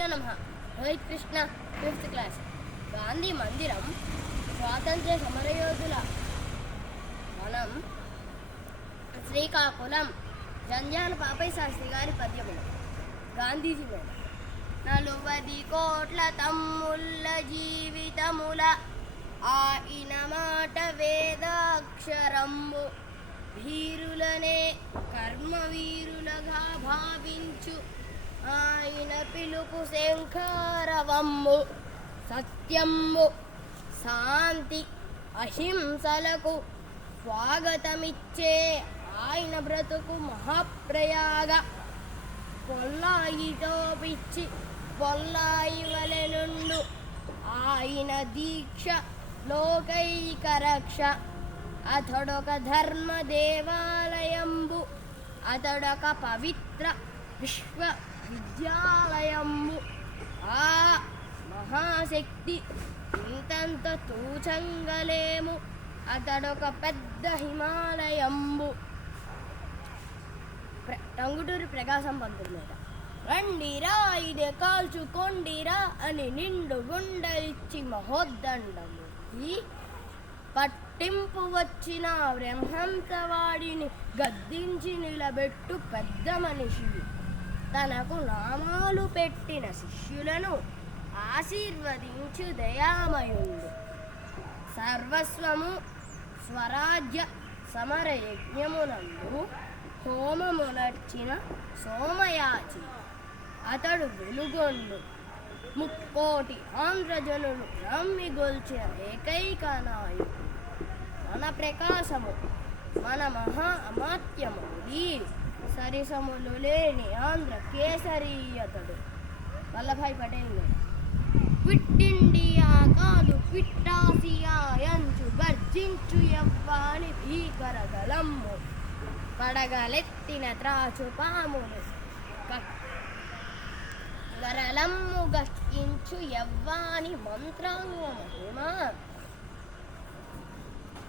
గురుభ్యో నమః. Rohit Krishna, 5th class. Gandhi మందిరం, స్వాతంత్ర్య సమరయోధుల వనం, శ్రీకాకుళం. జంజాల పాపయ్య శాస్త్రి గారి పద్యములు. గాంధీజీ మీద. 40 కోట్ల తమ్ముళ్ళ జీవితముల ఆయన మాట వేదాక్షరంబు, వీరులనే కర్మవీరులగా భావించు ఆయన పిలుపు శంఖారవమ్ము. సత్యంబు శాంతి అహింసలకు స్వాగతమిచ్చే ఆయన బ్రతుకు మహాప్రయాగ. పొల్లాయితో పిచ్చి పొల్లాయి వలె నుండు ఆయన దీక్ష లోకైక రక్ష. అతడొక ధర్మ దేవాలయంబు, అతడొక పవిత్ర విశ్వవిద్యాలయంబు. ఆ మహాశక్తి ఇంతంత తూచంగలేము, అతడొక పెద్ద హిమాలయంబు. టంగుటూరి ప్రకాశం పంతులు మీద. రండిరా ఇదే కాల్చుకొండిరా అని నిండు గుండలిచ్చి మహోద్దండము పట్టింపు వచ్చిన బ్రహ్మంతవాడిని గద్దించి నిలబెట్టు పెద్ద మనిషి. తనకు నామాలు పెట్టిన శిష్యులను ఆశీర్వదించు దయామయుడు. సర్వస్వము స్వరాజ్య సమర యజ్ఞమునందు హోమమునర్చిన సోమయాచి. అతడు వెలుగొండు ముక్కోటి ఆంధ్రజనులు నమ్మిగొల్చిన ఏకైక నాయుడు. మన ప్రకాశము మన మహా అమాత్యముడి, సరిసములు లేని ఆంధ్ర కేసరీయతడు. వల్లభాయ్ పటేల్ మీద. క్విట్ ఇండియా కాదు క్విట్టాసియా ఎంచు గర్జించు యవ్వాని భీకర గలమ్ము. పడగలెత్తిన త్రాచు పాములు గరలమ్ము గర్జించు యవ్వాని మంత్రాంగ మహిమ.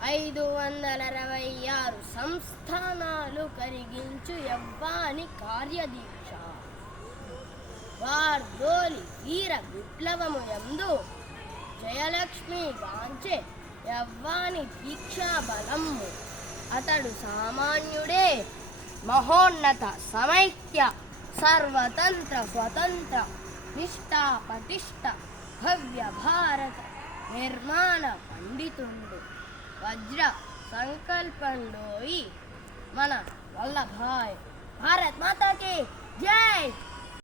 566 సంస్థానాలు కరిగించు యవ్వాని కార్యదీక్ష. వార్దోలి వీర విప్లవము యందు జయలక్ష్మి గాంచే యవ్వాని దీక్షా బలము. అతడు సామాన్యుడే, మహోన్నత సమైక్య సర్వతంత్ర స్వతంత్ర నిష్ఠా పటిష్ట భవ్య భారత నిర్మాణ పండితుండు. వజ్ర సంకల్పంలోయి మన వల్లభాయ్. భారత్ మాతాకి జై.